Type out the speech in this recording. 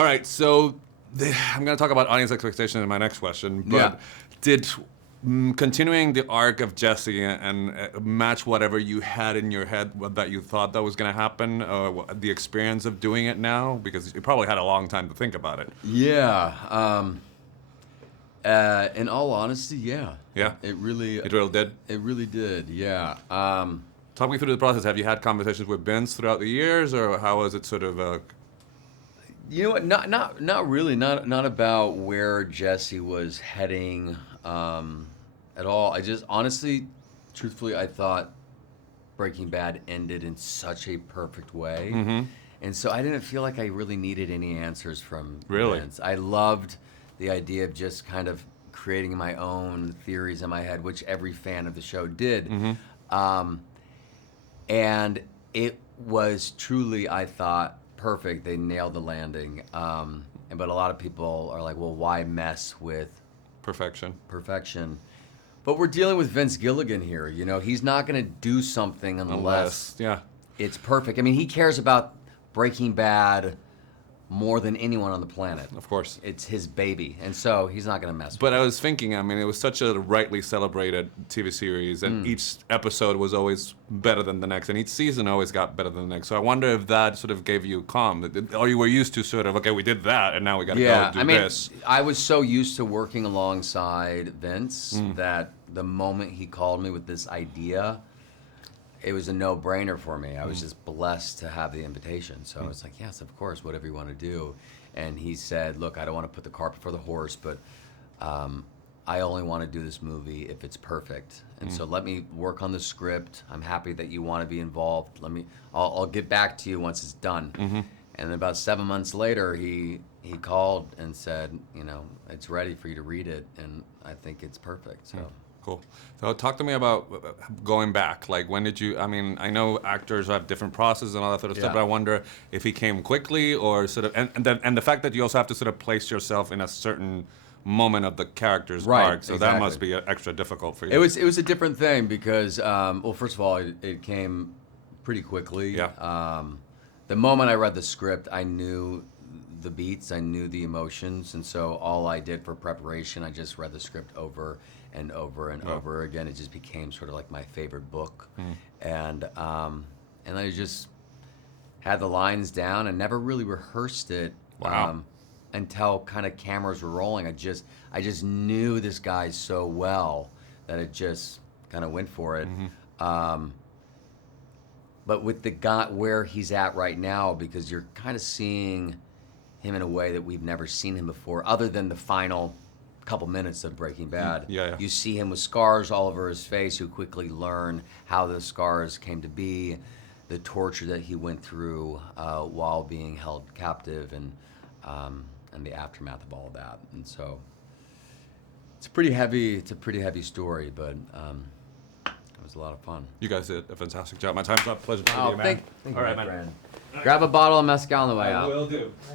All right, so I'm going to talk about audience expectation in my next question. But Yeah. did continuing the arc of Jesse and match whatever you had in your head that you thought that was going to happen, the experience of doing it now? Because you probably had a long time to think about it. Yeah. In all honesty, yeah. Yeah? It really. It really did? It really did. Yeah. Talk me through the process. Have you had conversations with Vince throughout the years, or how was it sort of... You know what? Not really. Not about where Jesse was heading at all. I just honestly, truthfully, I thought Breaking Bad ended in such a perfect way, and so I didn't feel like I really needed any answers from Really? Vince. I loved the idea of just kind of creating my own theories in my head, which every fan of the show did, and it was truly, I thought, perfect. They nailed the landing. But a lot of people are like, well, why mess with perfection? But we're dealing with Vince Gilligan here. You know, he's not going to do something unless Yeah. it's perfect. I mean, he cares about Breaking Bad more than anyone on the planet. Of course. It's his baby. And so he's not going to mess with But it. I was thinking, I mean, it was such a rightly celebrated TV series, and each episode was always better than the next, and each season always got better than the next. So I wonder if that sort of gave you calm, or you were used to sort of, okay, we did that, and now we got to go do this. I was so used to working alongside Vince that the moment he called me with this idea, it was a no-brainer for me. I was just blessed to have the invitation. So I was like, yes, of course, whatever you want to do. And he said, look, I don't want to put the cart before the horse, but I only want to do this movie if it's perfect. And so let me work on the script. I'm happy that you want to be involved. I'll get back to you once it's done. And then about 7 months later, he called and said, you know, it's ready for you to read it, and I think it's perfect. So. Cool. So talk to me about going back. Like, when did you, I mean, I know actors have different processes and all that sort of stuff, but I wonder if he came quickly or sort of, and the fact that you also have to sort of place yourself in a certain moment of the character's arc, so that must be extra difficult for you. It was a different thing because, well, first of all, it came pretty quickly. Yeah. The moment I read the script, I knew the beats, I knew the emotions, and so all I did for preparation, I just read the script over and over and over again. It just became sort of like my favorite book, and I just had the lines down and never really rehearsed it until kind of cameras were rolling. I just knew this guy so well that it just kind of went for it. But with the guy where he's at right now, because you're kind of seeing him in a way that we've never seen him before, other than the final couple minutes of Breaking Bad. You see him with scars all over his face. You quickly learn how those scars came to be, the torture that he went through while being held captive, and the aftermath of all of that. And so it's a pretty heavy story, but it was a lot of fun. You guys did a fantastic job. My time's up. Pleasure to meet you, man. Thank you, my friend. Grab a bottle of mezcal on the way out. I will do.